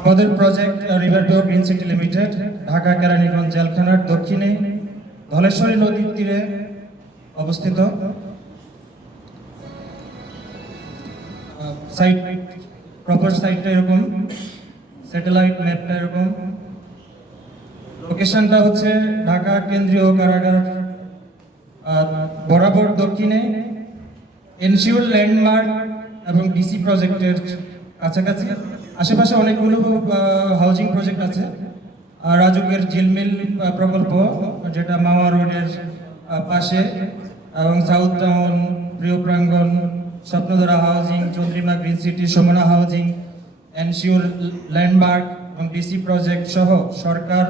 আমাদের project riverview green city limited Dhaka Keraniganj জেলখানার দক্ষিণে ধলেশ্বরী নদীর তীরে অবস্থিত। সাইট প্রপার সাইটটা এরকম স্যাটেলাইট ম্যাপটা এরকম। লোকেশনটা হচ্ছে ঢাকা কেন্দ্রীয় কারাগার বরাবর দক্ষিণে এনসিওর ল্যান্ডমার্ক এবং ডিসি প্রজেক্টের কাছাকাছি। আশেপাশে অনেকগুলো হাউজিং প্রজেক্ট আছে। রাজুকের ঝিলমিল প্রকল্প, যেটা মামা রোডের পাশে, এবং সাউথ টাউন প্রিয় প্রাঙ্গন Shwapnodhara housing Chandrima green city সমনা housing ensure landmark এবং ডিসি প্রজেক্ট সহ সরকার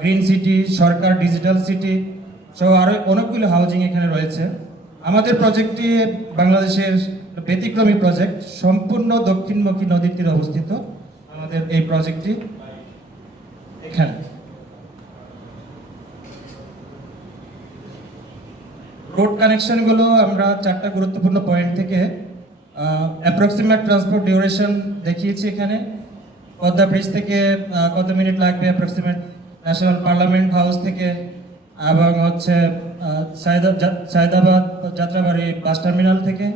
গ্রিন সিটি সরকার ডিজিটাল সিটি সহ আরও অনেকগুলো হাউজিং এখানে রয়েছে। আমাদের প্রজেক্টটি বাংলাদেশের ব্যতিক্রমী প্রজেক্ট সম্পূর্ণ দক্ষিণমুখী নদীর তীরে অবস্থিত আমাদের এই প্রজেক্টটি এখানে। রোড কানেকশনগুলো আমরা চারটা গুরুত্বপূর্ণ পয়েন্ট থেকে অ্যাপ্রক্সিমেট ট্রান্সপোর্ট ডিউরেশন দেখিয়েছি এখানে। পদ্মা ব্রিজ থেকে কত মিনিট লাগবে অ্যাপ্রক্সিমেট ন্যাশনাল পার্লামেন্ট হাউস থেকে, এবং হচ্ছে সায়দাবাদ যাত্রাবাড়ি বাস টার্মিনাল থেকে।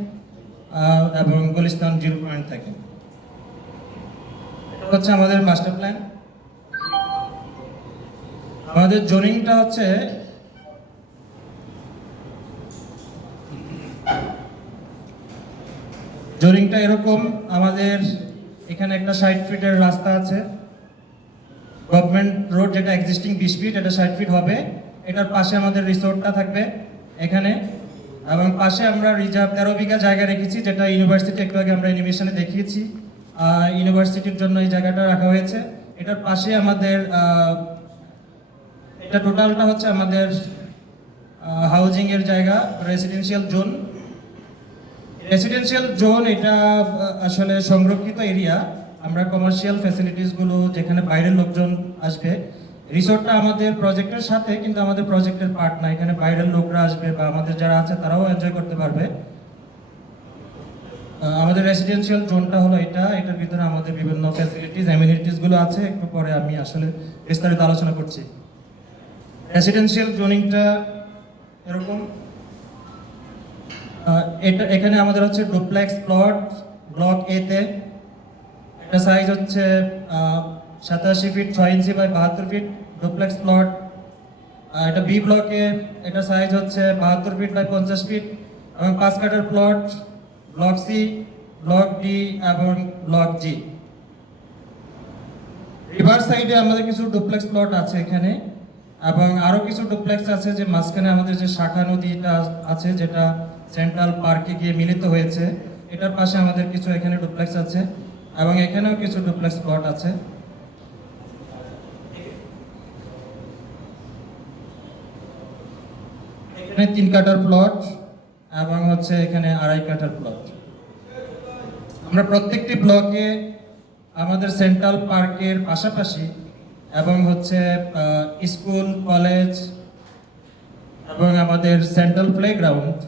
এবং গুলিস্তান জিরো পয়েন্ট থাকে। এটা হচ্ছে আমাদের মাস্টার প্ল্যান আমাদের জোনিংটা হচ্ছে জোরিংটা এরকম, আমাদের এখানে একটা ষাট ফিটের রাস্তা আছে। গভর্নমেন্ট রোড যেটা এক্সিস্টিং বিশ ফিট এটা ষাট ফিট হবে। এটার পাশে আমাদের রিসোর্টটা থাকবে, এখানে। এবং পাশে আমরা রিজার্ভ তেরো বিঘা জায়গা রেখেছি, যেটা ইউনিভার্সিটি একটু আগে আমরা অ্যানিমেশনে দেখিয়েছি। ইউনিভার্সিটির জন্য এই জায়গাটা রাখা হয়েছে। এটার পাশে আমাদের এটা টোটালটা হচ্ছে আমাদের হাউজিং এর জায়গা রেসিডেন্সিয়াল জোন রেসিডেন্সিয়াল জোন এটা আসলে সংরক্ষিত এরিয়া আমরা কমার্শিয়াল ফ্যাসিলিটিসগুলো যেখানে বাইরের লোকজন আসবে রিসোর্টটা আমাদের প্রজেক্টের সাথে, কিন্তু আমাদের প্রজেক্টের পার্ট না। এখানে বাইরের লোকরা আসবে বা আমাদের যারা আছে, তারাও এনজয় করতে পারবে। আমাদের রেসিডেন্সিয়াল জোনটা হলো এটা। এটার ভিতরে আমাদের বিভিন্ন ফ্যাসিলিটিস অ্যামিনিটিসগুলো আছে। একটু পরে আমি আসলে বিস্তারিত আলোচনা করছি। রেসিডেন্সিয়াল জোনিংটা এরকম। এটা, এখানে আমাদের হচ্ছে ডুপ্লেক্স প্লট ব্লক এ তে। এটা সাইজ হচ্ছে সাতাশি ফিট ছয় ইঞ্চি বাই বাহাত্তর ফিট ডুপ্লেক্স প্লট এটা বি ব্লকে এটা সাইজ হচ্ছে বাহাত্তর ফিট বাই পঞ্চাশ ফিট এবং পাঁচ কাটার plot block C block D এবং ব্লক জি রিভার সাইডে আমাদের কিছু ডুপ্লেক্স প্লট আছে এখানে এবং আরও কিছু ডুপ্লেক্স আছে যে মাঝখানে আমাদের যে শাখা নদীটা আছে যেটা সেন্ট্রাল পার্কে গিয়ে মিলিত হয়েছে, এটার পাশে আমাদের কিছু এখানে ডুপ্লেক্স আছে এবং এখানেও কিছু ডুপ্লেক্স প্লট আছে। এখানে তিন কাটার প্লট এবং হচ্ছে এখানে আড়াই কাটার প্লট আমরা প্রত্যেকটি ব্লকে আমাদের সেন্ট্রাল পার্কের পাশাপাশি এবং হচ্ছে স্কুল কলেজ এবং আমাদের সেন্ট্রাল প্লেগ্রাউন্ড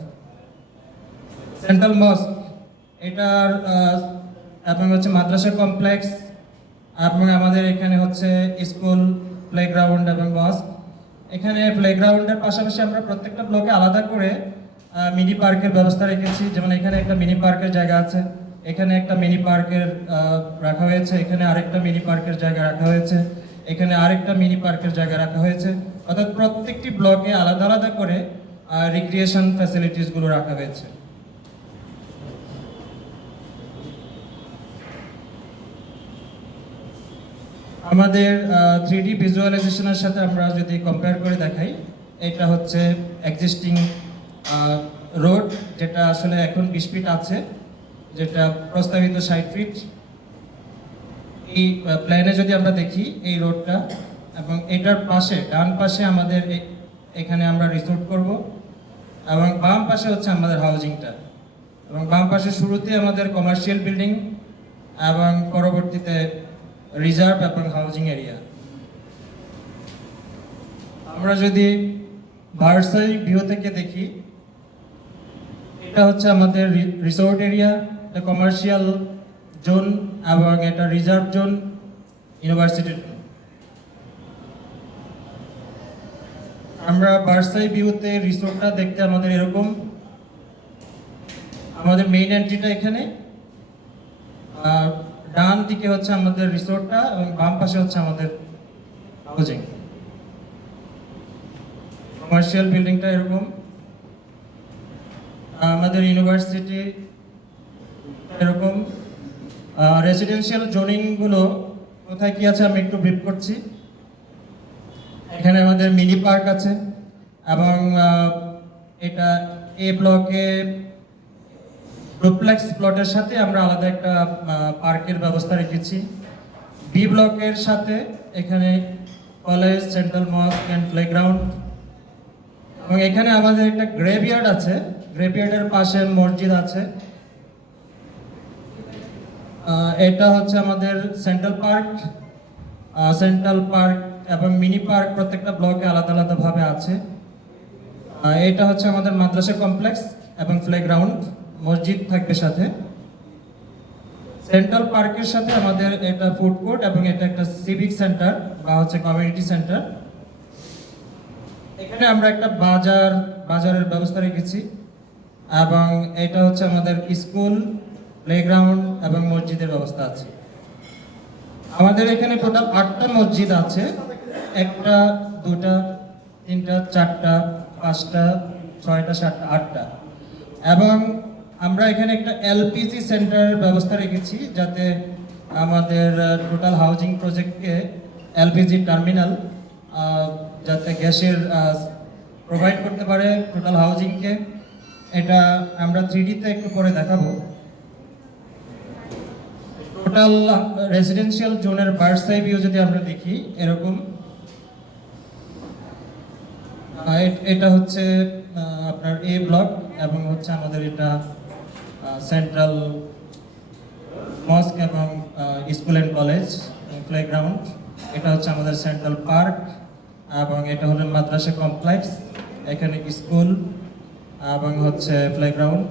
সেন্ট্রাল মস্ক এটার এবং হচ্ছে মাদ্রাসা কমপ্লেক্স এবং আমাদের এখানে হচ্ছে স্কুল প্লেগ্রাউন্ড এবং মস্ক এখানে প্লেগ্রাউন্ডের পাশাপাশি আমরা প্রত্যেকটা ব্লকে আলাদা করে মিনি পার্কের ব্যবস্থা রেখেছি। যেমন এখানে একটা মিনি পার্কের জায়গা আছে, এখানে একটা মিনি পার্কের রাখা হয়েছে, এখানে আরেকটা মিনি পার্কের জায়গা রাখা হয়েছে, এখানে আরেকটা মিনি পার্কের জায়গা রাখা হয়েছে। অর্থাৎ প্রত্যেকটি ব্লকে আলাদা আলাদা করে রিক্রিয়েশন ফ্যাসিলিটিসগুলো রাখা হয়েছে। আমাদের থ্রি ডি ভিজুয়ালাইজেশনের সাথে আমরা যদি কম্পেয়ার করে দেখাই, এটা হচ্ছে এক্সিস্টিং রোড যেটা আসলে এখন বিশ ফিট আছে, যেটা প্রস্তাবিত ষাট ফিট এই প্ল্যানে যদি আমরা দেখি এই রোডটা এবং এটার পাশে, ডান পাশে আমাদের এখানে আমরা রিসোর্ট করব, এবং বাম পাশে হচ্ছে আমাদের হাউজিংটা এবং বাম পাশে শুরুতে আমাদের কমার্শিয়াল বিল্ডিং এবং পরবর্তীতে রিজার্ভ এবং হাউজিং এরিয়া আমরা যদি ভার্সাই ভিউ থেকে দেখি, এটা হচ্ছে আমাদের রিসোর্ট এরিয়া এটা কমার্শিয়াল জোন এবং এটা রিজার্ভ জোন ইউনিভার্সিটির আমরা বার্সাই ভিউতে রিসোর্টটা দেখতে আমাদের এরকম। আমাদের মেইন এন্ট্রিটা এখানে। আর ডান দিকে হচ্ছে আমাদের রিসোর্টটা এবং বাম পাশে হচ্ছে আমাদের হাউজিং কমার্শিয়াল বিল্ডিংটা এরকম। আমাদের ইউনিভার্সিটি এরকম। রেসিডেন্সিয়াল জোনিংগুলো কোথায় কি আছে আমি একটু ব্রিফ করছি। এখানে আমাদের মিনি পার্ক আছে এবং এটা এ ব্লকে ডুপ্লেক্স প্লটের সাথে আমরা আলাদা একটা পার্কের ব্যবস্থা রেখেছি। বি ব্লকের সাথে এখানে college central mosque and playground এবং এখানে আমাদের একটা গ্রেভিয়ার্ড আছে। গ্রেভিয়ার্ডের পাশে মসজিদ আছে। এটা হচ্ছে আমাদের সেন্ট্রাল পার্ক সেন্ট্রাল পার্ক এবং মিনি পার্ক প্রত্যেকটা ব্লকে আলাদা আলাদাভাবে আছে। এটা হচ্ছে আমাদের মাদ্রাসা কমপ্লেক্স এবং প্লেগ্রাউন্ড মসজিদ থাকবে সাথে। সেন্ট্রাল পার্কের সাথে আমাদের এটা ফুড কোর্ট এবং এটা একটা সিভিক সেন্টার বা হচ্ছে কমিউনিটি সেন্টার এখানে আমরা একটা বাজার, বাজারের ব্যবস্থা রেখেছি এবং এটা হচ্ছে আমাদের স্কুল প্লেগ্রাউন্ড এবং মসজিদের ব্যবস্থা আছে। আমাদের এখানে টোটাল আটটা মসজিদ আছে। একটা, দুটা, তিনটা, চারটা, পাঁচটা, ছয়টা, সাতটা, আটটা। এবং আমরা এখানে একটা এলপিজি সেন্টারের ব্যবস্থা রেখেছি যাতে আমাদের টোটাল হাউজিং প্রজেক্টকে এলপিজি টার্মিনাল যাতে গ্যাসের প্রোভাইড করতে পারে টোটাল হাউজিংকে এটা আমরা থ্রিডিতে একটু করে দেখাবো। টোটাল রেসিডেন্সিয়াল জোনের বার্সাই ভিউ যদি আমরা দেখি, এরকম। এটা হচ্ছে আপনার এ ব্লক এবং হচ্ছে আমাদের এটা সেন্ট্রাল মস্ক এবং স্কুল অ্যান্ড কলেজ প্লেগ্রাউন্ড এটা হচ্ছে আমাদের সেন্ট্রাল পার্ক এবং এটা হলো মাদ্রাসা কমপ্লেক্স এখানে স্কুল এবং হচ্ছে প্লেগ্রাউন্ড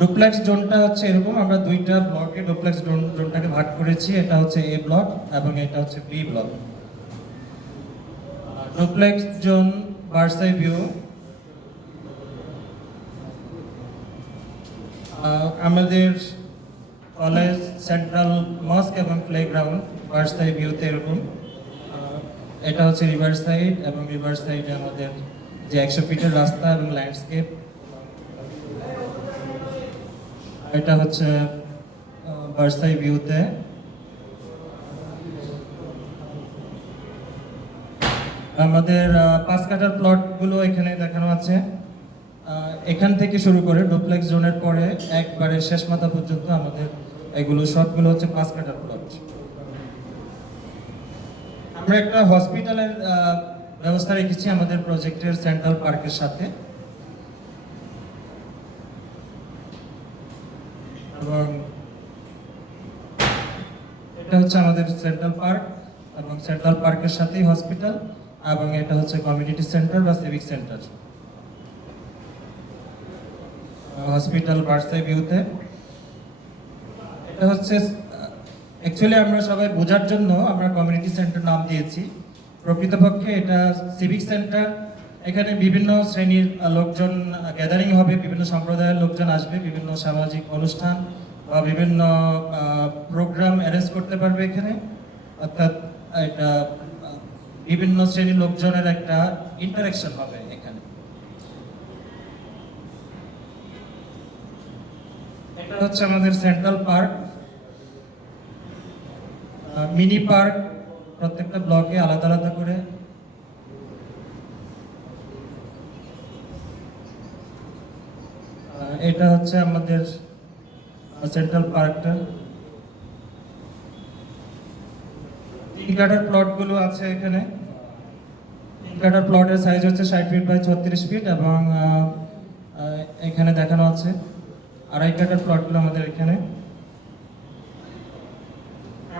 ডুপ্লেক্স জোনটা হচ্ছে এরকম, আমরা দুইটা ব্লকে ডুপ্লেক্স জোন, জোনটাকে ভাগ করেছি। এটা হচ্ছে এ ব্লক এবং এটা হচ্ছে বি ব্লক ডুপ্লেক্স জোন বার্সাই ভিউ আমাদের কলেজ সেন্ট্রাল মস্ক এবং প্লেগ্রাউন্ড বার্সাই ভিউতে এরকম এটা হচ্ছে রিভার সাইড এবং রিভার সাইডে আমাদের যে একশো ফিটের রাস্তা এবং ল্যান্ডস্কেপ এটা হচ্ছে বার্সাই ভিউতে আমাদের পাঁচ কাটার প্লটগুলো এখানে দেখানো আছে। এখান থেকে শুরু করে ডুপ্লেক্স জোনের পরে একবারে শেষ মাথা পর্যন্ত আমাদের এগুলো, সবগুলো হচ্ছে পাঁচ কাটার প্লট। আমরা একটা হসপিটালের ব্যবস্থা রেখেছি আমাদের প্রজেক্টের সেন্ট্রাল পার্কের সাথে। এবং এটা হচ্ছে আমাদের সেন্ট্রাল পার্ক এবং সেন্ট্রাল পার্কের সাথেই হসপিটাল। এবং এটা হচ্ছে কমিউনিটি সেন্টার বা সিভিক সেন্টার হসপিটাল বার্সাই ভিউতে এটা হচ্ছে অ্যাকচুয়ালি আমরা সবাই বোঝার জন্য আমরা কমিউনিটি সেন্টার নাম দিয়েছি। প্রকৃতপক্ষে এটা সিভিক সেন্টার এখানে বিভিন্ন শ্রেণির লোকজন গ্যাদারিং হবে, বিভিন্ন সম্প্রদায়ের লোকজন আসবে, বিভিন্ন সামাজিক অনুষ্ঠান বা বিভিন্ন প্রোগ্রাম অ্যারেঞ্জ করতে পারবে এখানে। অর্থাৎ এটা বিভিন্ন শ্রেণির লোকজনের একটা ইন্টারাকশন হবে এখানে। এটা হচ্ছে আমাদের সেন্ট্রাল পার্ক মিনি পার্ক প্রত্যেকটা ব্লকে আলাদা আলাদা করে। এটা হচ্ছে আমাদের সেন্ট্রাল পার্কটা তিন কাঠার প্লটগুলো আছে এখানে। কাঠার প্লটের সাইজ হচ্ছে ষাট ফিট বাই ছত্রিশ ফিট এবং এখানে দেখানো আছে আড়াই কাঠার প্লটগুলো আমাদের এখানে।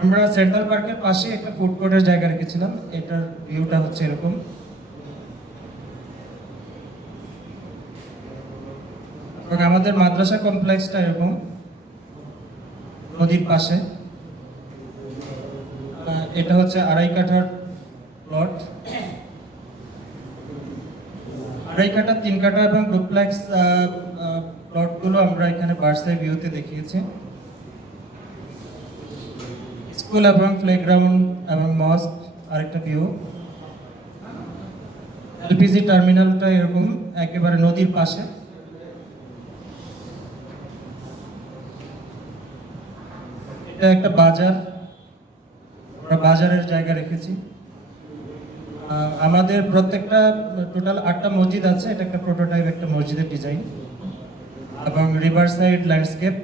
আমরা সেন্ট্রাল পার্কের পাশে একটা ফুড কোর্টের জায়গা রেখেছিলাম, এটার ভিউটা হচ্ছে এরকম। এবং আমাদের মাদ্রাসা কমপ্লেক্সটা এরকম, নদীর পাশে। এটা হচ্ছে আড়াই কাঠার প্লট আড়াই কাঠা তিন কাটা এবং ডুপ্লেক্স প্লটগুলো আমরা এখানে বার্সাই ভিউতে দেখিয়েছি। স্কুল এবং প্লেগ্রাউন্ড এবং মস্ক আরেকটা ভিউ এলপিজি টার্মিনালটা এরকম, একেবারে নদীর পাশে। এটা একটা বাজার। আমরা বাজারের জায়গা রেখেছি। আমাদের প্রত্যেকটা টোটাল আটটা মসজিদ আছে, এটা একটা প্রোটোটাইপ একটা মসজিদের ডিজাইন এবং রিভার সাইড ল্যান্ডস্কেপ